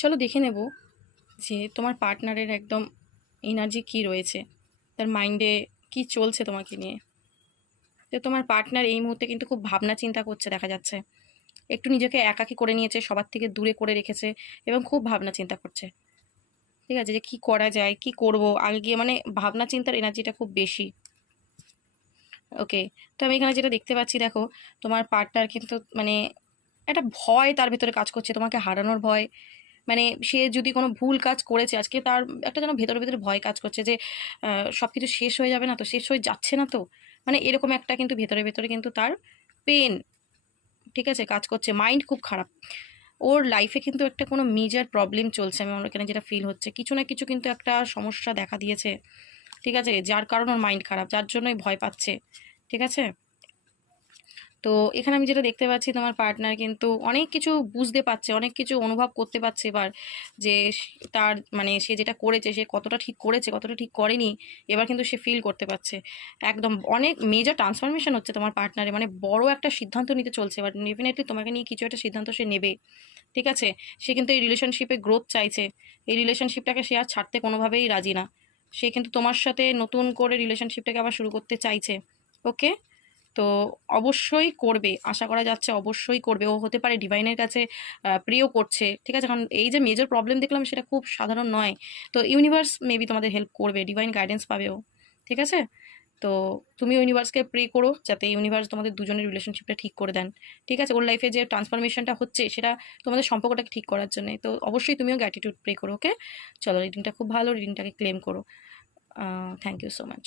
চলো দেখে নেব যে তোমার পার্টনারের একদম এনার্জি কী রয়েছে, তার মাইন্ডে কি চলছে তোমাকে নিয়ে। তো তোমার পার্টনার এই মুহূর্তে কিন্তু খুব ভাবনা চিন্তা করছে দেখা যাচ্ছে, একটু নিজেকে একাকী করে নিয়েছে, সবার থেকে দূরে করে রেখেছে এবং খুব ভাবনা চিন্তা করছে। ঠিক আছে, যে কি করা যায়, কি করব আগে গিয়ে, মানে ভাবনা চিন্তার এনার্জিটা খুব বেশি। ওকে, তো আমি এখানে যেটা দেখতে পাচ্ছি, দেখো তোমার পার্টনার কিন্তু মানে একটা ভয় তার ভেতরে কাজ করছে, তোমাকে হারানোর ভয়। মানে সে যদি কোনো ভুল কাজ করেছে আজকে, তার একটা যেন ভেতরে ভেতরে ভয় কাজ করছে যে সব কিছু শেষ হয়ে যাবে না তো, শেষ হয়ে যাচ্ছে না তো, মানে এরকম একটা কিন্তু ভেতরে ভেতরে কিন্তু তার পেন, ঠিক আছে, কাজ করছে। মাইন্ড খুব খারাপ, ওর লাইফে কিন্তু একটা কোনো মেজর প্রবলেম চলছে, আমি আমার এখানে যেটা ফিল হচ্ছে, কিছু না কিছু কিন্তু একটা সমস্যা দেখা দিয়েছে, ঠিক আছে, যার কারণে ওর মাইন্ড খারাপ, যার জন্যই ভয় পাচ্ছে, ঠিক আছে। তো এখানে আমি যেটা দেখতে পাচ্ছি, তোমার পার্টনার কিন্তু অনেক কিছু বুঝতে পারছে, অনেক কিছু অনুভব করতে পারছে এবার, যে তার মানে সে যেটা করেছে সে কতটা ঠিক করেছে কতটা ঠিক করেনি, এবার কিন্তু সে ফিল করতে পারছে। একদম অনেক মেজর ট্রান্সফরমেশন হচ্ছে তোমার পার্টনারে, মানে বড় একটা সিদ্ধান্ত নিতে চলছে এবার, ডেফিনেটলি তোমাকে নিয়ে কিছু একটা সিদ্ধান্ত সে নেবে, ঠিক আছে। সে কিন্তু এই রিলেশনশিপে গ্রোথ চাইছে, এই রিলেশনশিপটাকে সে আর ছাড়তে কোনোভাবেই রাজি না, সে কিন্তু তোমার সাথে নতুন করে রিলেশনশিপটাকে আবার শুরু করতে চাইছে। ওকে, তো অবশ্যই করবে, আশা করা যাচ্ছে অবশ্যই করবে। ও হতে পারে ডিভাইনের কাছে প্রেও করছে, ঠিক আছে, কারণ এই যে মেজর প্রবলেম দেখলাম সেটা খুব সাধারণ নয়। তো ইউনিভার্স মেবি তোমাদের হেল্প করবে, ডিভাইন গাইডেন্স পাবে ও, ঠিক আছে। তো তুমি ইউনিভার্সকে প্রে করো যাতে ইউনিভার্স তোমাদের দুজনের রিলেশনশিপটা ঠিক করে দেন, ঠিক আছে। ওর লাইফে যে ট্রান্সফরমেশনটা হচ্ছে সেটা তোমাদের সম্পর্কটাকে ঠিক করার জন্য, তো অবশ্যই তুমিও গ্র্যাটিটিউড প্রে করো। ওকে, চলো, রিডিংটা খুব ভালো, রিডিংটাকে ক্লেম করো। Thank you so much.